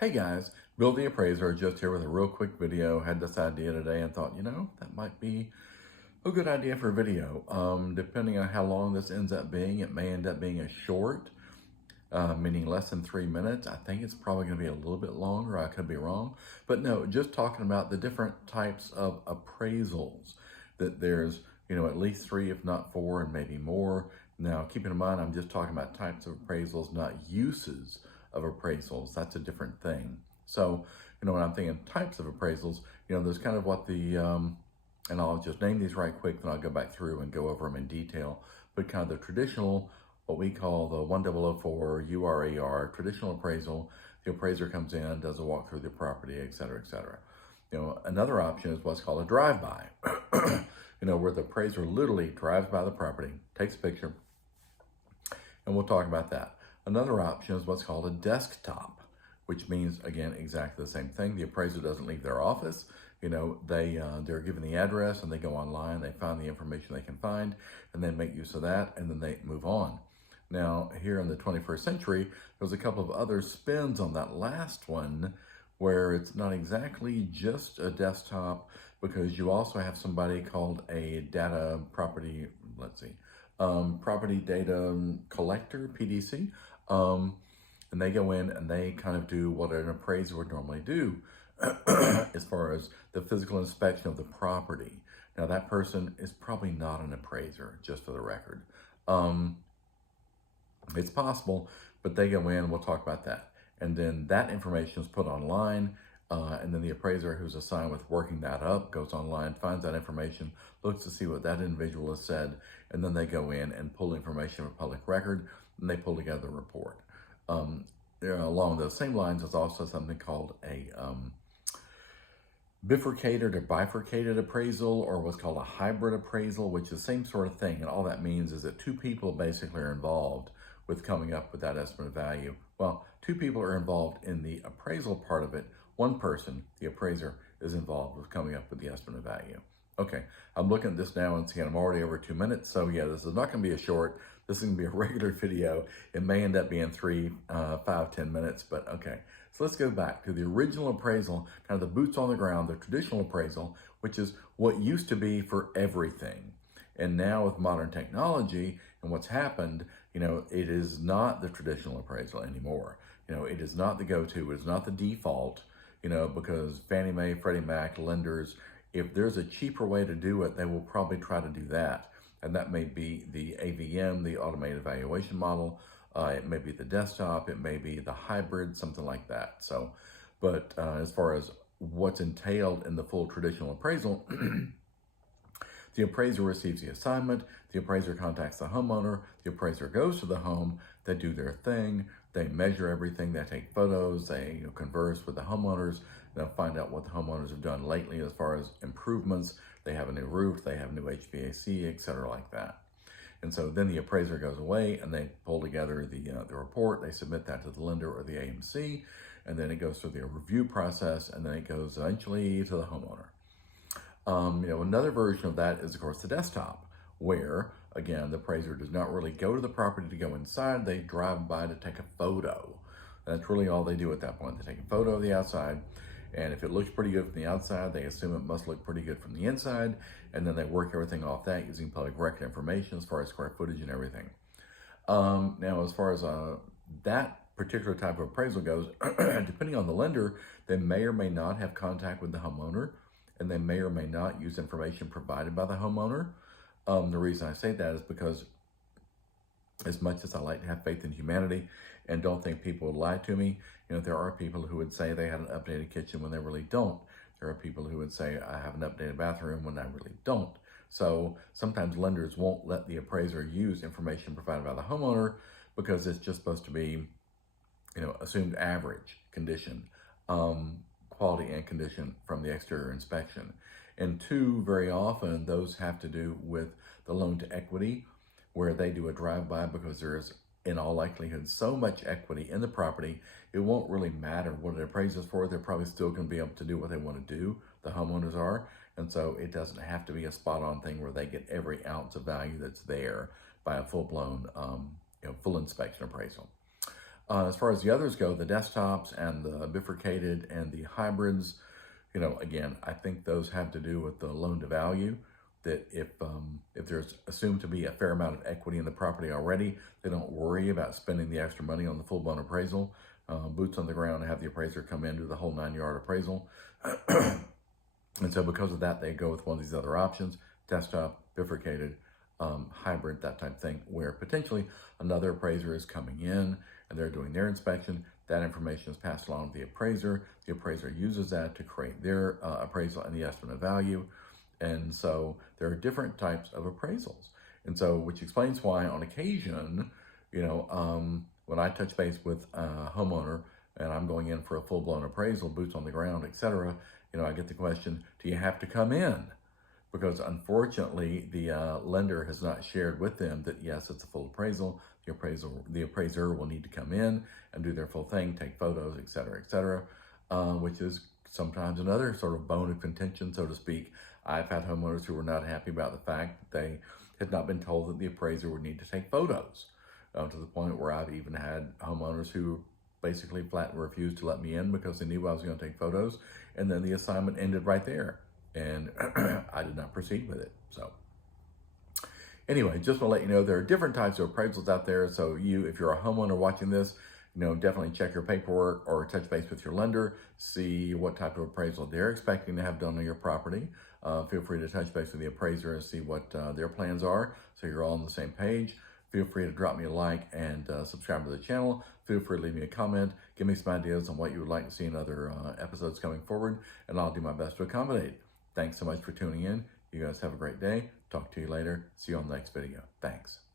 Hey guys, Bill the Appraiser, just here with a real quick video. Had this idea today and thought, that might be a good idea for a video. Depending on how long this ends up being, it may end up being a short, meaning less than 3 minutes. I think it's probably going to be a little bit longer. I could be wrong. But no, just talking about the different types of appraisals that there's, at least three, if not four, and maybe more. Now, keeping in mind, I'm just talking about types of appraisals, not uses of appraisals. That's a different thing. So, when I'm thinking types of appraisals, there's kind of what and I'll just name these right quick, then I'll go back through and go over them in detail. But kind of the traditional, what we call the 1004 URAR, traditional appraisal. The appraiser comes in, does a walk through the property, et cetera, et cetera. Another option is what's called a drive-by, where the appraiser literally drives by the property, takes a picture, and we'll talk about that. Another option is what's called a desktop, which means, again, exactly the same thing. The appraiser doesn't leave their office. They're given the address and they go online, they find the information they can find, and then make use of that, and then they move on. Now, here in the 21st century, there's a couple of other spins on that last one where it's not exactly just a desktop, because you also have somebody called a property data collector, PDC, and they go in and they kind of do what an appraiser would normally do as far as the physical inspection of the property. Now, that person is probably not an appraiser, just for the record. It's possible, but they go in, we'll talk about that. And then that information is put online, and then the appraiser who's assigned with working that up goes online, finds that information, looks to see what that individual has said, and then they go in and pull information from public record, and they pull together a report. Along those same lines, there's also something called a bifurcated or bifurcated appraisal, or what's called a hybrid appraisal, which is the same sort of thing. And all that means is that two people basically are involved with coming up with that estimate of value. Well, two people are involved in the appraisal part of it. One person, the appraiser, is involved with coming up with the estimate of value. Okay, I'm looking at this now and seeing I'm already over 2 minutes. So yeah, this is not going to be a short. This is going to be a regular video. It may end up being 3, 5, 10 minutes, but okay. So let's go back to the original appraisal, kind of the boots on the ground, the traditional appraisal, which is what used to be for everything. And now with modern technology and what's happened, it is not the traditional appraisal anymore. It is not the go-to, it is not the default, because Fannie Mae, Freddie Mac, lenders, if there's a cheaper way to do it, they will probably try to do that. And that may be the AVM, the automated valuation model. It may be the desktop, it may be the hybrid, something like that. So, but as far as what's entailed in the full traditional appraisal, the appraiser receives the assignment, the appraiser contacts the homeowner, the appraiser goes to the home, they do their thing, they measure everything, they take photos, they converse with the homeowners, they'll find out what the homeowners have done lately as far as improvements. They have a new roof, they have new HVAC, etc., like that. And so then the appraiser goes away and they pull together the report, they submit that to the lender or the AMC, and then it goes through the review process, and then it goes eventually to the homeowner. Another version of that is, of course, the desktop, where, again, the appraiser does not really go to the property to go inside, they drive by to take a photo. That's really all they do at that point. They take a photo of the outside, and if it looks pretty good from the outside, they assume it must look pretty good from the inside, and then they work everything off that using public record information as far as square footage and everything. Now, as far as that particular type of appraisal goes, depending on the lender, they may or may not have contact with the homeowner, and they may or may not use information provided by the homeowner. The reason I say that is because, as much as I like to have faith in humanity and don't think people would lie to me, there are people who would say they had an updated kitchen when they really don't. There are people who would say, I have an updated bathroom when I really don't. So sometimes lenders won't let the appraiser use information provided by the homeowner because it's just supposed to be, assumed average condition, quality and condition from the exterior inspection. And two, very often those have to do with the loan to equity, where they do a drive-by because there's, in all likelihood, so much equity in the property, it won't really matter what it appraises for. They're probably still going to be able to do what they want to do, the homeowners are. And so it doesn't have to be a spot-on thing where they get every ounce of value that's there by a full-blown, full inspection appraisal. As far as the others go, the desktops and the bifurcated and the hybrids, again, I think those have to do with the loan to value. That if there's assumed to be a fair amount of equity in the property already, they don't worry about spending the extra money on the full-blown appraisal. Boots on the ground, have the appraiser come in, do the whole 9-yard appraisal. And so because of that, they go with one of these other options: desktop, bifurcated, hybrid, that type of thing, where potentially another appraiser is coming in and they're doing their inspection. That information is passed along to the appraiser. The appraiser uses that to create their appraisal and the estimate of value. And so there are different types of appraisals. And so, which explains why on occasion, when I touch base with a homeowner and I'm going in for a full-blown appraisal, boots on the ground, etc., I get the question, do you have to come in? Because unfortunately, the lender has not shared with them that, yes, it's a full appraisal. The appraiser will need to come in and do their full thing, take photos, etc., which is sometimes another sort of bone of contention, so to speak. I've had homeowners who were not happy about the fact that they had not been told that the appraiser would need to take photos, to the point where I've even had homeowners who basically flat refused to let me in because they knew I was going to take photos, and then the assignment ended right there, and I did not proceed with it. So anyway, just want to let you know there are different types of appraisals out there. So if you're a homeowner watching this, definitely check your paperwork or touch base with your lender, see what type of appraisal they're expecting to have done on your property. Feel free to touch base with the appraiser and see what their plans are, so you're all on the same page. Feel free to drop me a like and subscribe to the channel. Feel free to leave me a comment. Give me some ideas on what you would like to see in other episodes coming forward, and I'll do my best to accommodate. Thanks so much for tuning in. You guys have a great day. Talk to you later. See you on the next video. Thanks.